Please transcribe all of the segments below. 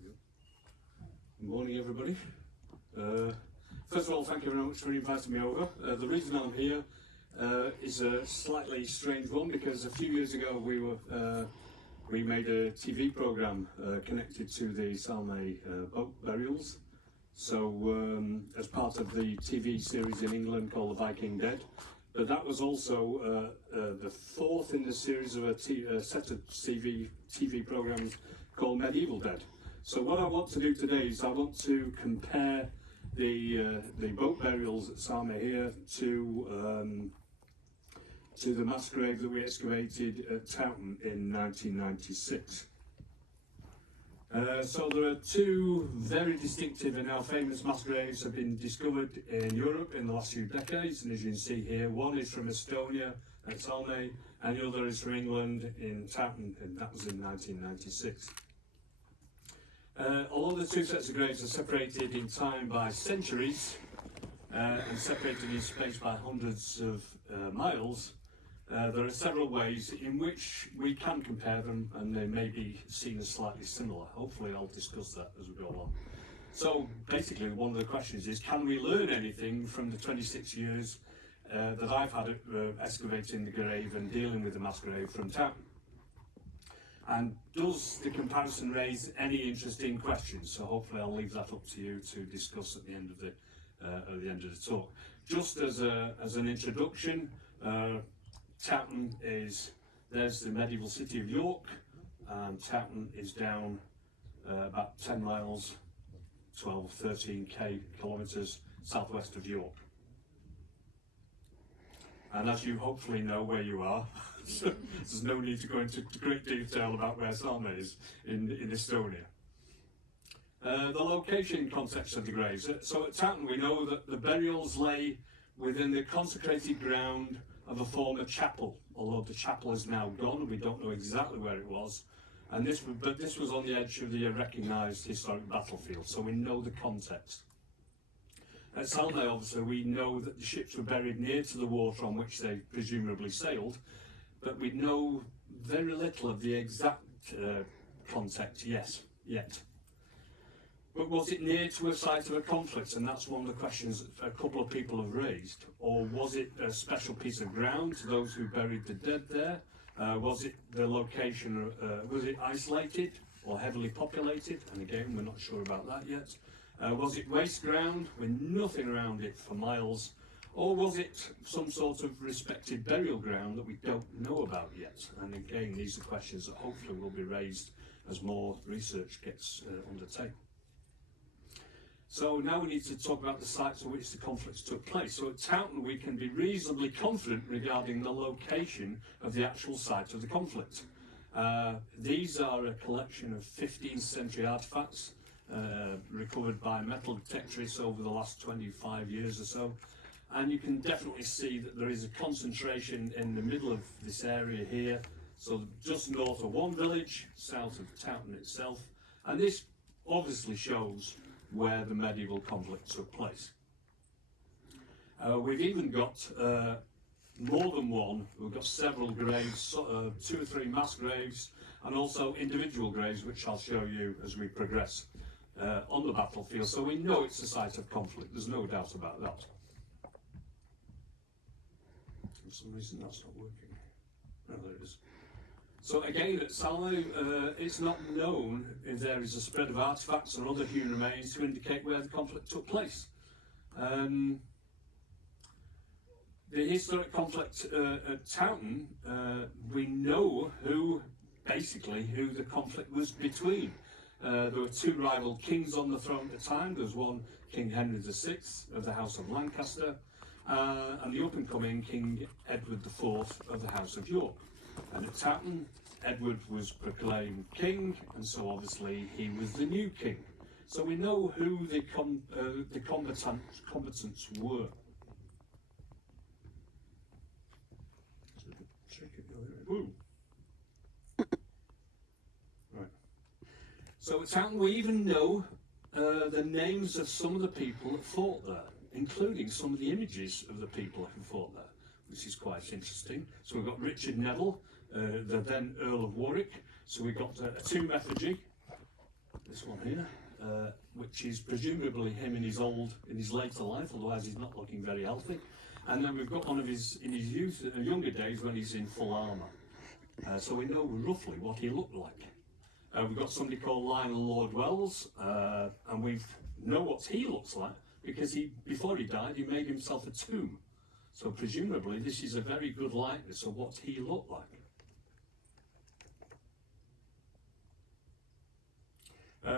Good morning, everybody. First of all, thank you very much for inviting me over. The reason I'm here is a slightly strange one, because a few years ago we made a TV programme connected to the Salme boat burials. So as part of the TV series in England called The Viking Dead. But that was also the fourth in the series of a set of TV programmes called Medieval Dead. So what I want to do today is I want to compare the boat burials at Saaremaa here to the mass grave that we excavated at Towton in 1996. So there are two very distinctive and now famous mass graves have been discovered in Europe in the last few decades, and as you can see here, one is from Estonia at Salme and the other is from England in Towton, and that was in 1996. Although the two sets of graves are separated in time by centuries and separated in space by hundreds of miles, there are several ways in which we can compare them, and they may be seen as slightly similar. Hopefully I'll discuss that as we go along. So basically one of the questions is, can we learn anything from the 26 years that I've had excavating the grave and dealing with the mass grave from Towton? And does the comparison raise any interesting questions? So hopefully I'll leave that up to you to discuss at the end of the talk. Just as an introduction, Towton there's the medieval city of York, and Towton is down about 10 miles, 13 kilometres southwest of York. And as you hopefully know where you are, there's no need to go into great detail about where Salme is in Estonia. The location context of the graves. So at Towton we know that the burials lay within the consecrated ground of a former chapel, although the chapel is now gone and we don't know exactly where it was. But this was on the edge of the recognised historic battlefield, so we know the context. At Salme, obviously, we know that the ships were buried near to the water on which they presumably sailed, but we know very little of the exact context yet. But was it near to a site of a conflict? And that's one of the questions that a couple of people have raised. Or was it a special piece of ground to those who buried the dead there? Was it the location, was it isolated or heavily populated? And again, we're not sure about that yet. Was it waste ground with nothing around it for miles? Or was it some sort of respected burial ground that we don't know about yet? And again, these are questions that hopefully will be raised as more research gets undertaken. So now we need to talk about the sites on which the conflicts took place. So at Towton we can be reasonably confident regarding the location of the actual site of the conflict. These are a collection of 15th century artefacts recovered by metal detectorists over the last 25 years or so. And you can definitely see that there is a concentration in the middle of this area here, so just north of one village, south of Towton itself. And this obviously shows where the medieval conflict took place. We've even got more than one. We've got several graves, 2 or 3 mass graves, and also individual graves, which I'll show you as we progress on the battlefield. So we know it's a site of conflict, there's no doubt about that. For some reason that's not working. Oh, there it is. So again, at Salme, it's not known if there is a spread of artefacts or other human remains to indicate where the conflict took place. The historic conflict at Towton, we know who the conflict was between. There were 2 rival kings on the throne at the time. There was one, King Henry VI of the House of Lancaster, and the up-and-coming King Edward IV of the House of York. And at Towton, Edward was proclaimed king, and so obviously he was the new king. So we know who the combatants were. Right. So at Towton we even know the names of some of the people that fought there, including some of the images of the people who fought there, which is quite interesting. So we've got Richard Neville, the then Earl of Warwick. So we've got a tomb effigy this one here, which is presumably him in his later life, otherwise he's not looking very healthy. And then we've got one of his in his younger days when he's in full armour. So we know roughly what he looked like. We've got somebody called Lionel Lord Wells, and we know what he looks like because before he died, he made himself a tomb. So presumably this is a very good likeness of what he looked like.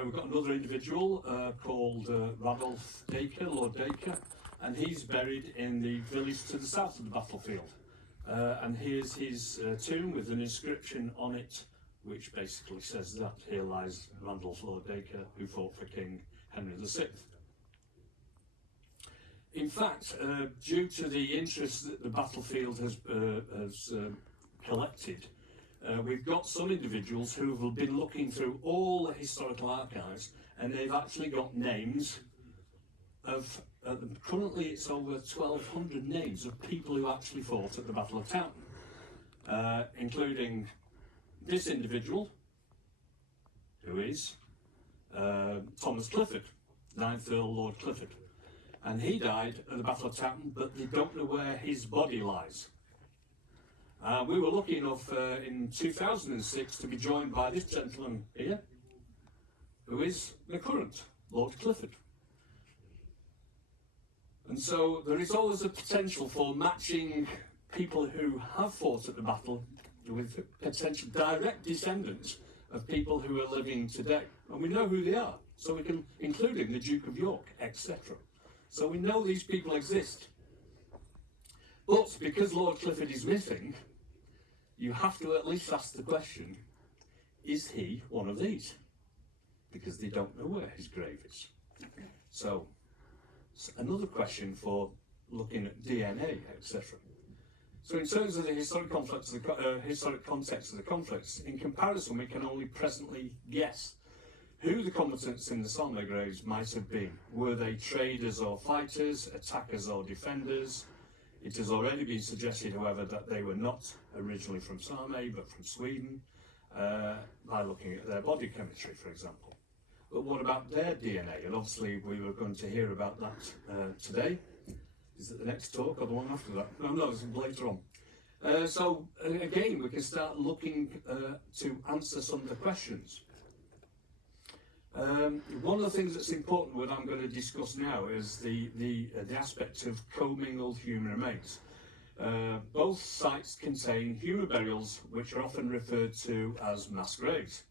We've got another individual called Radolf Dacre, Lord Dacre, and he's buried in the village to the south of the battlefield. And here's his tomb with an inscription on it, which basically says that here lies Randolph Lord Dacre, who fought for King Henry VI. In fact, due to the interest that the battlefield has collected, we've got some individuals who have been looking through all the historical archives, and they've actually got names of, currently it's over 1,200 names of people who actually fought at the Battle of Towton, including this individual, who is Thomas Clifford, 9th Earl Lord Clifford. And he died at the Battle of Towton, but they don't know where his body lies. We were lucky enough in 2006 to be joined by this gentleman here, who is the current Lord Clifford. And so there is always a potential for matching people who have fought at the battle with potential direct descendants of people who are living today. And we know who they are, so we can, including the Duke of York, etc. So we know these people exist. But because Lord Clifford is missing, you have to at least ask the question, is he one of these? Because they don't know where his grave is. So, another question for looking at DNA, etc. So in terms of the historic context of the conflicts, in comparison we can only presently guess who the combatants in the Salme graves might have been. Were they traders or fighters, attackers or defenders? It has already been suggested, however, that they were not originally from Saaremaa, but from Sweden, by looking at their body chemistry, for example. But what about their DNA? And obviously we were going to hear about that today. Is it the next talk or the one after that? No, it's later on. So again, we can start looking to answer some of the questions. One of the things that's important, what I'm going to discuss now, is the aspect of commingled human remains. Both sites contain human burials, which are often referred to as mass graves.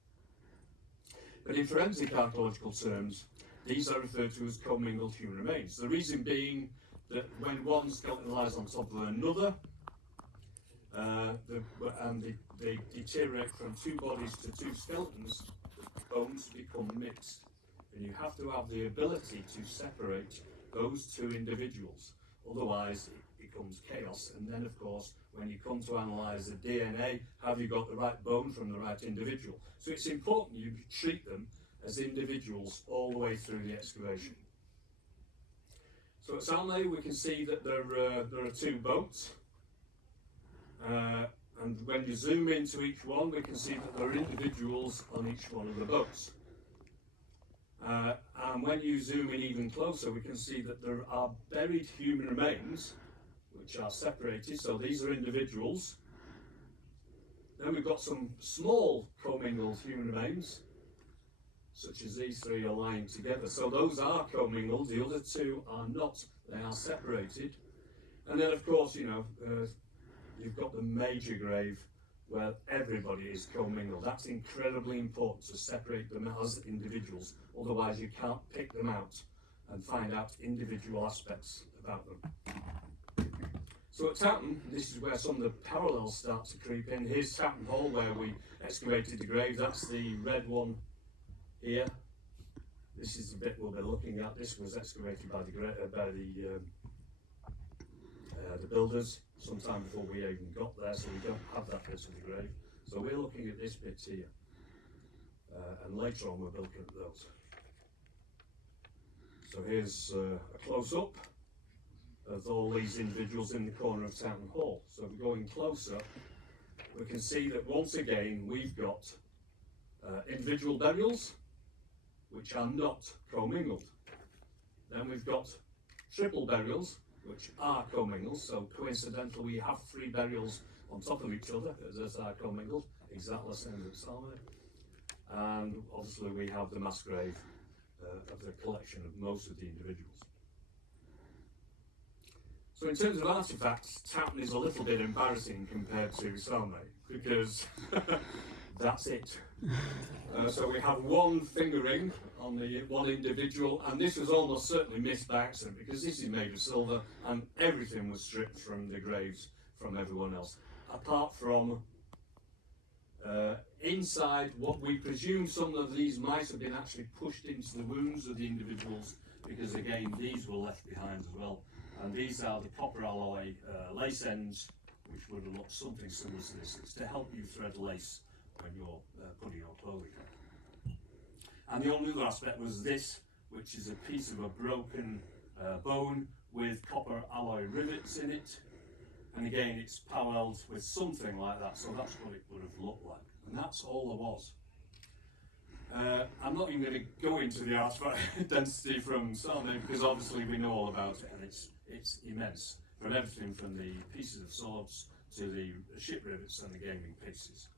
But in forensic archaeological terms, these are referred to as commingled human remains. The reason being that when one skeleton lies on top of another, and they deteriorate from two bodies to two skeletons, bones become mixed, and you have to have the ability to separate those two individuals, otherwise it becomes chaos. And then of course when you come to analyse the DNA, have you got the right bone from the right individual? So it's important you treat them as individuals all the way through the excavation. So at Salme we can see that there are two boats, and when you zoom into each one, we can see that there are individuals on each one of the boats. And when you zoom in even closer, we can see that there are buried human remains, which are separated. So these are individuals. Then we've got some small commingled human remains, such as these three are lying together. So those are commingled, the other two are not, they are separated. And then of course, you've got the major grave where everybody is commingled. That's incredibly important to separate them as individuals, otherwise you can't pick them out and find out individual aspects about them. So at Towton, this is where some of the parallels start to creep in. Here's Towton Hall where we excavated the grave. That's the red one here. This is the bit we'll be looking at. This was excavated by the builders sometime before we even got there, so we don't have that bit of the grave. So we're looking at this bit here, and later on we'll be looking at those. So here's a close-up of all these individuals in the corner of Towton Hall. So if we're going closer, we can see that once again we've got individual burials, which are not commingled. Then we've got triple burials, which are commingled, so coincidental we have 3 burials on top of each other as are commingled, exactly the same as Salme. And obviously we have the mass grave of the collection of most of the individuals. So in terms of artefacts, Towton is a little bit embarrassing compared to Salme, because that's it. So we have 1 finger ring on the 1 individual, and this was almost certainly missed by accident because this is made of silver and everything was stripped from the graves from everyone else, apart from inside what we presume some of these might have been actually pushed into the wounds of the individuals, because again these were left behind as well. And these are the copper alloy lace ends, which would have looked something similar to this. It's to help you thread lace when you're putting your clothing on. And the only other aspect was this, which is a piece of a broken bone with copper alloy rivets in it. And again, it's paralleled with something like that, so that's what it would have looked like. And that's all there was. I'm not even going to go into the artifact density from Salme, because obviously we know all about it, and it's immense, from everything from the pieces of swords to the ship rivets and the gaming pieces.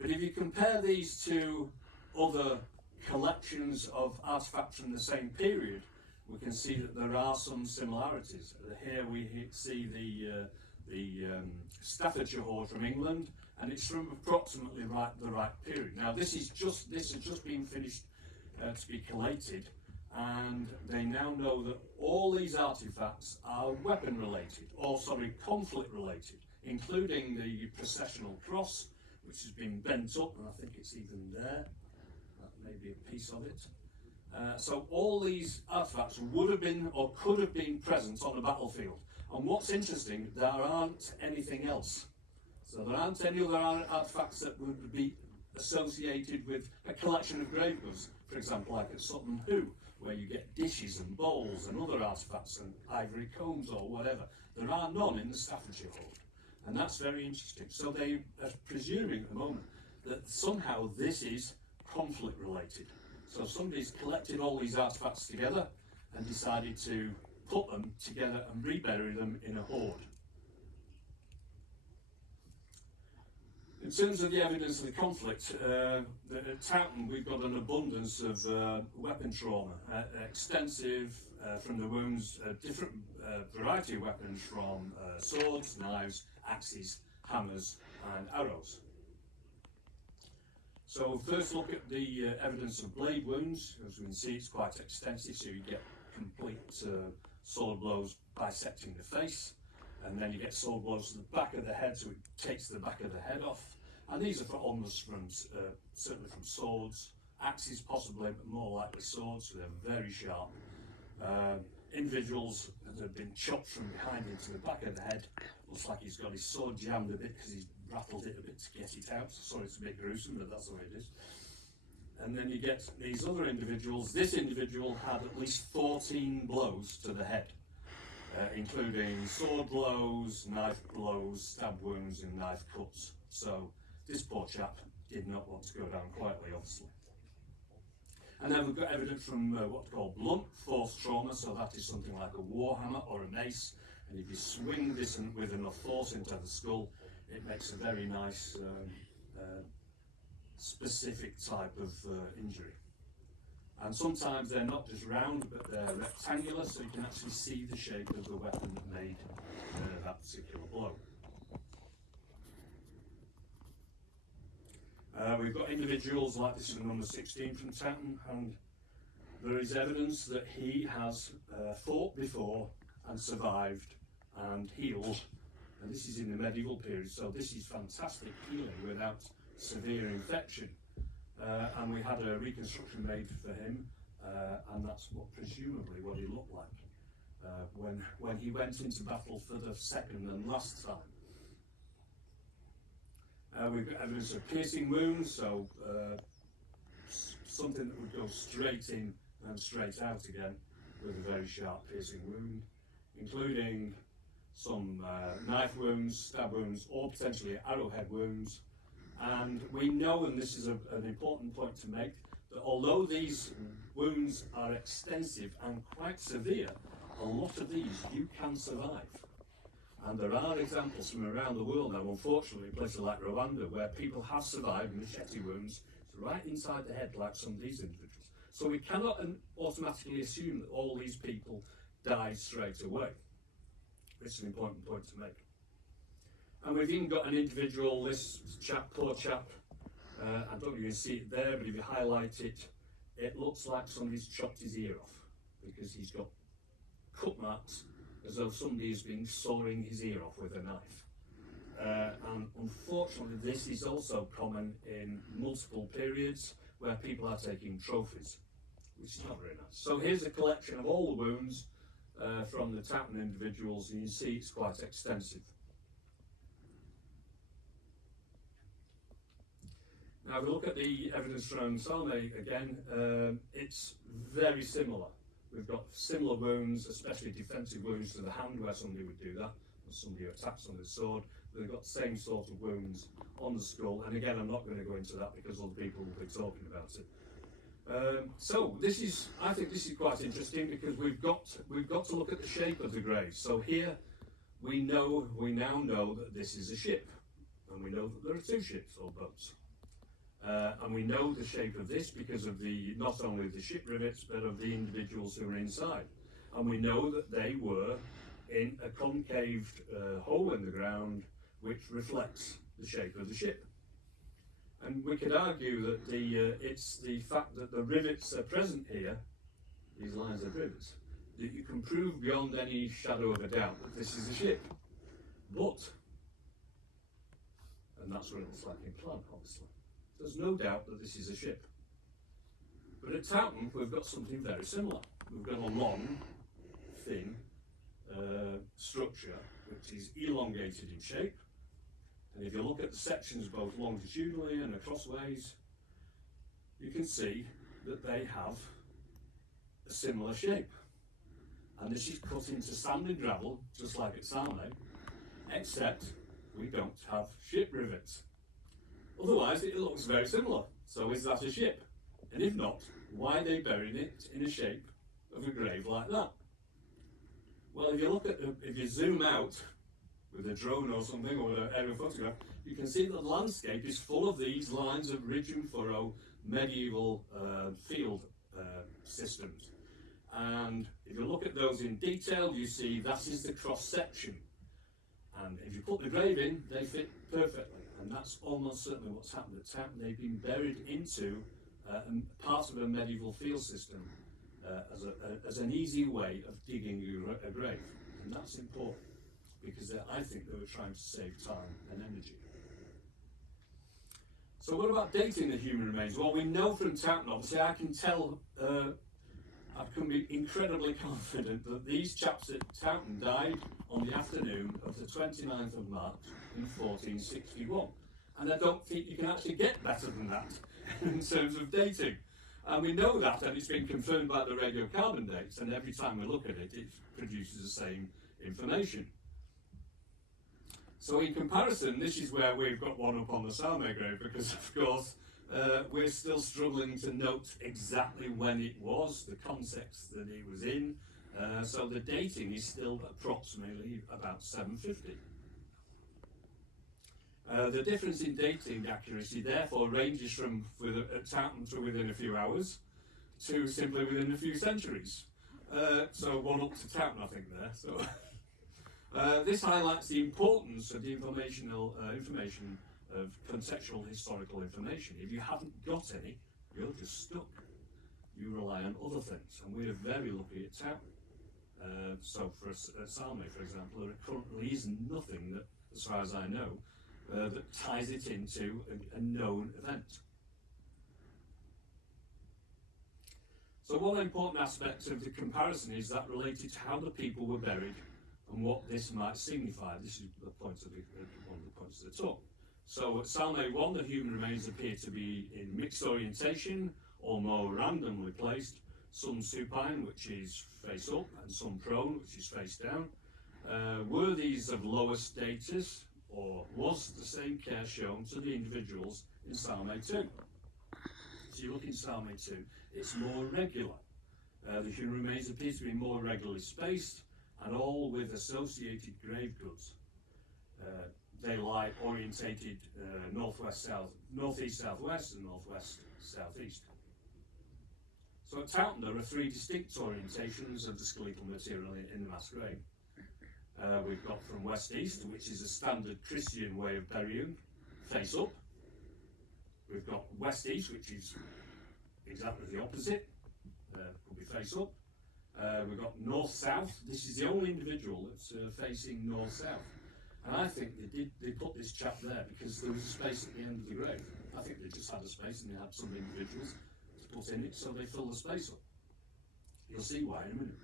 But if you compare these to other collections of artifacts from the same period, we can see that there are some similarities. Here we see the Staffordshire hoard from England, and it's from approximately the right period. Now this has just been finished to be collated, and they now know that all these artifacts are weapon related, or sorry, conflict related, including the processional cross, which has been bent up, and I think it's even there. That may be a piece of it. So all these artifacts would have been or could have been present on the battlefield. And what's interesting, there aren't anything else. So there aren't any other artifacts that would be associated with a collection of grave goods, for example, like at Sutton Hoo, where you get dishes and bowls and other artifacts and ivory combs or whatever. There are none in the Staffordshire hoard, and that's very interesting. So they are presuming at the moment that somehow this is conflict related. So somebody's collected all these artifacts together and decided to put them together and rebury them in a hoard. In terms of the evidence of the conflict, at Towton we've got an abundance of weapon trauma, extensive from the wounds, different variety of weapons from swords, knives, axes, hammers and arrows. So first look at the evidence of blade wounds. As we can see, it's quite extensive, so you get complete sword blows bisecting the face, and then you get sword blows to the back of the head, so it takes the back of the head off. And these are almost from, certainly from swords, axes possibly, but more likely swords, so they're very sharp. Individuals that have been chopped from behind into the back of the head. Looks like he's got his sword jammed a bit because he's rattled it a bit to get it out. Sorry, it's a bit gruesome, but that's the way it is. And then you get these other individuals. This individual had at least 14 blows to the head, including sword blows, knife blows, stab wounds and knife cuts. So this poor chap did not want to go down quietly, obviously. And then we've got evidence from what's called blunt force trauma, so that is something like a warhammer or a mace, and if you swing this with enough force into the skull, it makes a very nice specific type of injury. And sometimes they're not just round, but they're rectangular, so you can actually see the shape of the weapon that made that particular blow. We've got individuals like this one, number 16 from Towton, and there is evidence that he has fought before and survived and healed, and this is in the medieval period, so this is fantastic healing without severe infection. And we had a reconstruction made for him, and that's presumably what he looked like when he went into battle for the second and last time. We've got evidence of piercing wounds, so something that would go straight in and straight out again with a very sharp piercing wound, including some knife wounds, stab wounds, or potentially arrowhead wounds. And we know, and this is an important point to make, that although these wounds are extensive and quite severe, a lot of these you can survive. And there are examples from around the world now, unfortunately, places like Rwanda, where people have survived machete wounds right inside the head, like some of these individuals. So we cannot automatically assume that all these people died straight away. It's an important point to make. And we've even got an individual, this chap, poor chap, I don't know if you can see it there, but if you highlight it, it looks like somebody's chopped his ear off, because he's got cut marks as though somebody has been sawing his ear off with a knife. And unfortunately, this is also common in multiple periods where people are taking trophies, which is not very nice. So here's a collection of all the wounds from the Towton individuals, and you see it's quite extensive. Now, if we look at the evidence from Salme again, it's very similar. We've got similar wounds, especially defensive wounds to the hand, where somebody would do that, or somebody who attacks on the sword. They've got the same sort of wounds on the skull, and again, I'm not going to go into that because other people will be talking about it. So this is, I think this is quite interesting, because we've got to look at the shape of the grave. So here we now know that this is a ship, and we know that there are two ships or boats. And we know the shape of this because of not only the ship rivets, but of the individuals who are inside. And we know that they were in a concaved hole in the ground, which reflects the shape of the ship. And we could argue that it's the fact that the rivets are present here, these lines of rivets, that you can prove beyond any shadow of a doubt that this is a ship. But, and that's what it looks like in plan, obviously, there's no doubt that this is a ship. But at Towton, we've got something very similar. We've got a long, thin structure, which is elongated in shape. And if you look at the sections both longitudinally and acrossways, you can see that they have a similar shape. And this is cut into sand and gravel, just like at Salme, except we don't have ship rivets. Otherwise, it looks very similar. So is that a ship? And if not, why are they burying it in a shape of a grave like that? Well, if you look at, if you zoom out with a drone or something, or an aerial photograph, you can see that the landscape is full of these lines of ridge and furrow medieval field systems. And if you look at those in detail, you see that is the cross section. And if you put the grave in, they fit perfectly. And that's almost certainly what's happened at Towton. They've been buried into part of a medieval field system as an easy way of digging a grave. And that's important, because I think they were trying to save time and energy. So what about dating the human remains? Well, we know from Towton, obviously, I can tell, I can be incredibly confident that these chaps at Towton died on the afternoon of the 29th of March in 1461. And I don't think you can actually get better than that in terms of dating. And we know that, and it's been confirmed by the radiocarbon dates, and every time we look at it, it produces the same information. So in comparison, this is where we've got one up on the Saaremaa grave, because of course we're still struggling to note exactly when it was, the context that it was in. So the dating is still approximately about 750. The difference in dating accuracy therefore ranges from Towton to within a few hours to simply within a few centuries. So one up to Towton, I think, there. So this highlights the importance of the information of contextual historical information. If you haven't got any, you're just stuck. You rely on other things, and we're very lucky at Towton. So for Salme, for example, there currently is nothing that, as far as I know, that ties it into a known event. So one important aspect of the comparison is that related to how the people were buried and what this might signify. This is the point of one of the points of the talk. So at Salme 1, the human remains appear to be in mixed orientation or more randomly placed, some supine, which is face up, and some prone, which is face down. Were these of lower status, or was the same care shown to the individuals in Salme 2? So you look in Salme 2, it's more regular. The human remains appear to be more regularly spaced, and all with associated grave goods. They lie orientated northeast southwest and northwest southeast. So at Towton there are three distinct orientations of the skeletal material in the mass grave. We've got from west east, which is a standard Christian way of burying, face up. We've got west east, which is exactly the opposite, could be face up. We've got north south. This is the only individual that's facing north south. And I think they put this chap there because there was a space at the end of the grave. I think they just had a space and they had some individuals to put in it, so they fill the space up. You'll see why in a minute.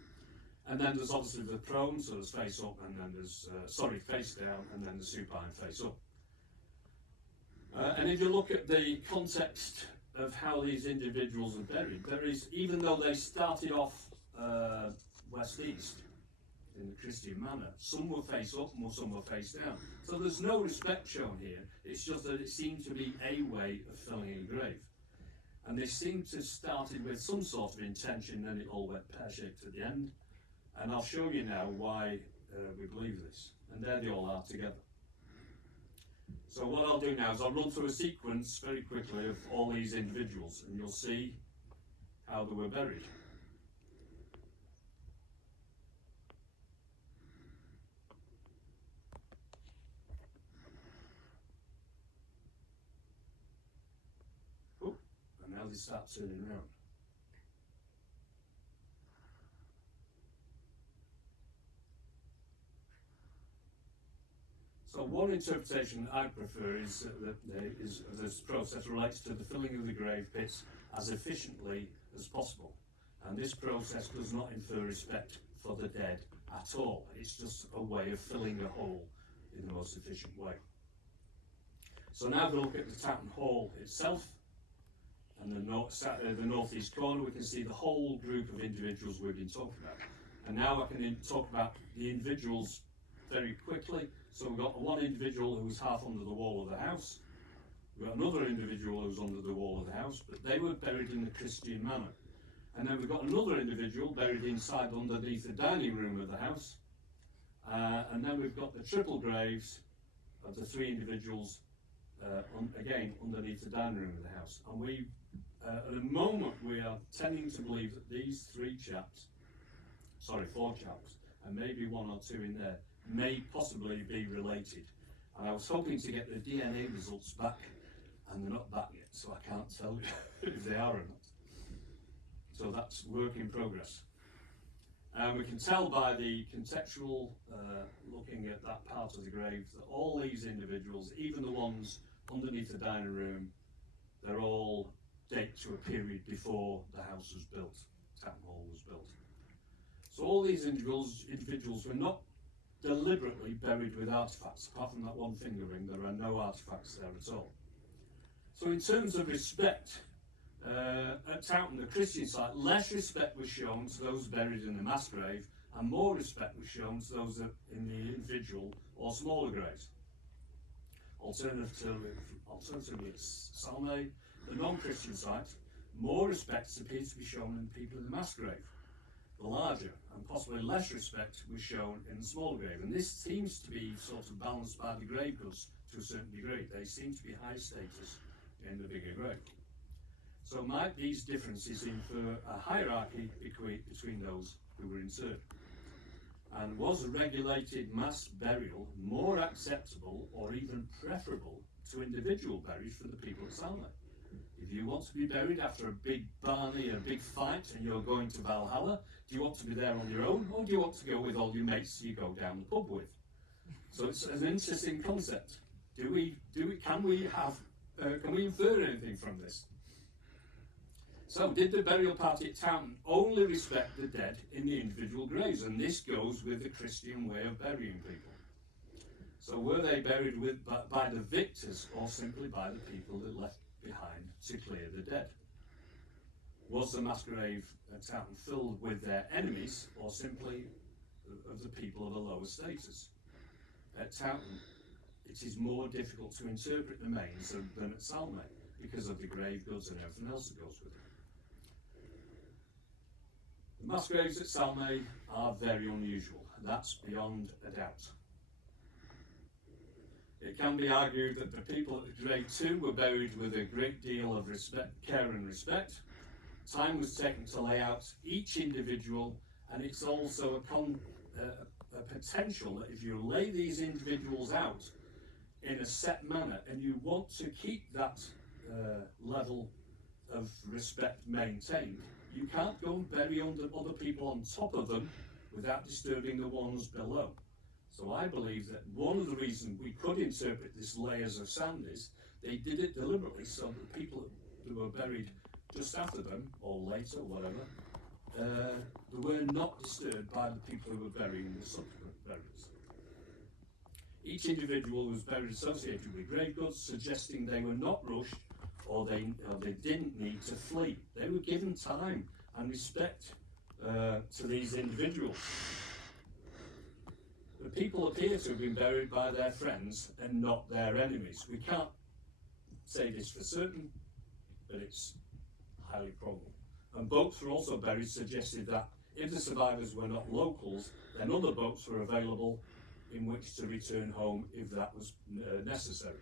And then there's obviously the prone, so there's face up, and then there's, face down, and then the supine face up. And if you look at the context of how these individuals are buried, there is, even though they started off west-east in the Christian manner, some were face up and some were face down. So there's no respect shown here, it's just that it seemed to be a way of filling a grave. And they seem to have started with some sort of intention, and it all went pear-shaped at the end. And I'll show you now why we believe this. And there they all are together. So what I'll do now is I'll run through a sequence very quickly of all these individuals, and you'll see how they were buried. Oh, and now they start turning around. So one interpretation I prefer is that this process relates to the filling of the grave pits as efficiently as possible. And this process does not infer respect for the dead at all. It's just a way of filling a hole in the most efficient way. So now if we look at the Towton Hall itself, and the northeast corner, we can see the whole group of individuals we've been talking about. And now I can talk about the individuals very quickly. So we've got one individual who's half under the wall of the house. We've got another individual who's under the wall of the house, but they were buried in the Christian manner. And then we've got another individual buried inside underneath the dining room of the house. And then we've got the triple graves of the three individuals, again, underneath the dining room of the house. And we, at the moment, we are tending to believe that these four chaps, and maybe one or two in there, may possibly be related. And I was hoping to get the DNA results back, and they're not back yet, so I can't tell you if they are or not. So that's work in progress. And we can tell by the contextual looking at that part of the grave that all these individuals, even the ones underneath the dining room, they're all date to a period before the house was built, Towton Hall was built. So all these individuals were not deliberately buried with artefacts. Apart from that one finger ring, there are no artefacts there at all. So in terms of respect, at Towton, the Christian site, less respect was shown to those buried in the mass grave, and more respect was shown to those in the individual or smaller graves. Alternatively, at Salme, the non-Christian site, more respect appears to be shown in people in the mass grave. The larger and possibly less respect was shown in the smaller grave, and this seems to be sort of balanced by the grave goods to a certain degree. They seem to be high status in the bigger grave. So might these differences infer a hierarchy between those who were interred? And was a regulated mass burial more acceptable or even preferable to individual burial for the people of Salme? If you want to be buried after a big barney, a big fight, and you're going to Valhalla, do you want to be there on your own, or do you want to go with all your mates you go down the pub with? So it's an interesting concept. Can we infer anything from this? So did the burial party at Towton only respect the dead in the individual graves? And this goes with the Christian way of burying people. So were they buried by the victors, or simply by the people that left behind to clear the dead? Was the mass grave at Towton filled with their enemies, or simply of the people of a lower status? At Towton, it is more difficult to interpret the remains than at Salme. because of the grave goods and everything else that goes with it. The mass graves at Salme are very unusual, that's beyond a doubt. It can be argued that the people at the grave too were buried with a great deal of care and respect. Time was taken to lay out each individual, and it's also a potential that if you lay these individuals out in a set manner and you want to keep that level of respect maintained, you can't go and bury other people on top of them without disturbing the ones below. So I believe that one of the reasons we could interpret this layers of sand is they did it deliberately so that the people who were buried just after them, or later, whatever, they were not disturbed by the people who were burying the subsequent burials. Each individual was buried associated with grave goods, suggesting they were not rushed or they didn't need to flee. They were given time and respect to these individuals. The people appear to have been buried by their friends and not their enemies. We can't say this for certain, but it's highly probable. And boats were also buried, suggested that if the survivors were not locals, then other boats were available in which to return home if that was necessary.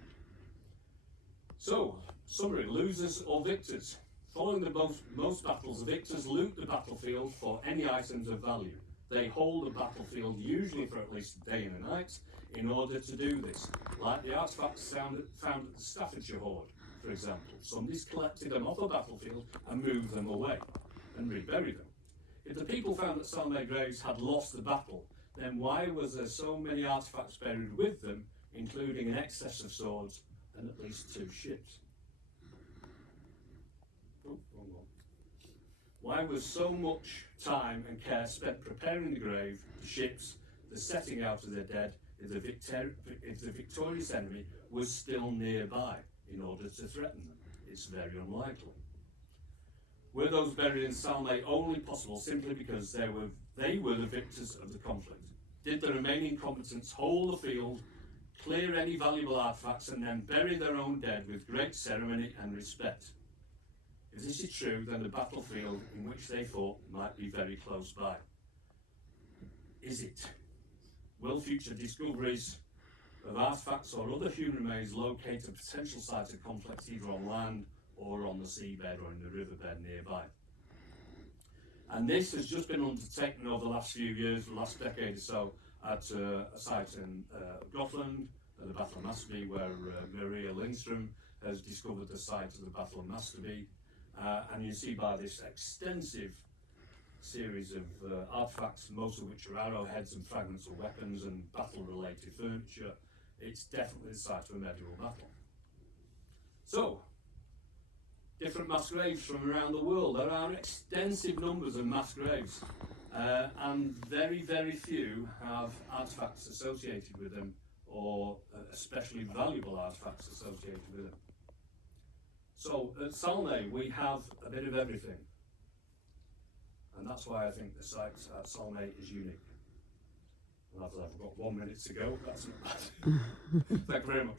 So, summary, losers or victors. Following the most battles, the victors loot the battlefield for any items of value. They hold the battlefield usually for at least a day and a night in order to do this, like the artifacts found at the Staffordshire Hoard, for example. Somebody's collected them off the battlefield and moved them away and reburied them. If the people found that Salme graves had lost the battle, then why was there so many artifacts buried with them, including an excess of swords and at least 2 ships? Oh, wrong one. Why was so much time and care spent preparing the grave, the ships, the setting out of the dead, if the victorious enemy was still nearby in order to threaten them? It's very unlikely. Were those buried in Salme only possible simply because they were the victors of the conflict? Did the remaining combatants hold the field, clear any valuable artifacts, and then bury their own dead with great ceremony and respect? If this is true, then the battlefield in which they fought might be very close by. Is it? Will future discoveries of artifacts or other human remains locate a potential site of conflict either on land or on the seabed or in the riverbed nearby? And this has just been undertaken over the last few years, the last decade or so, at a site in Gotland, at the Battle of Masterby, where Maria Lindström has discovered the site of the Battle of Masterby. And you see by this extensive series of artifacts, most of which are arrowheads and fragments of weapons and battle-related furniture, it's definitely the site of a medieval battle. So, different mass graves from around the world. There are extensive numbers of mass graves, and very, very few have artifacts associated with them, or especially valuable artifacts associated with them. So at Salme we have a bit of everything, and that's why I think the site at Salme is unique. And I've got 1 minute to go, that's not bad. Thank you very much.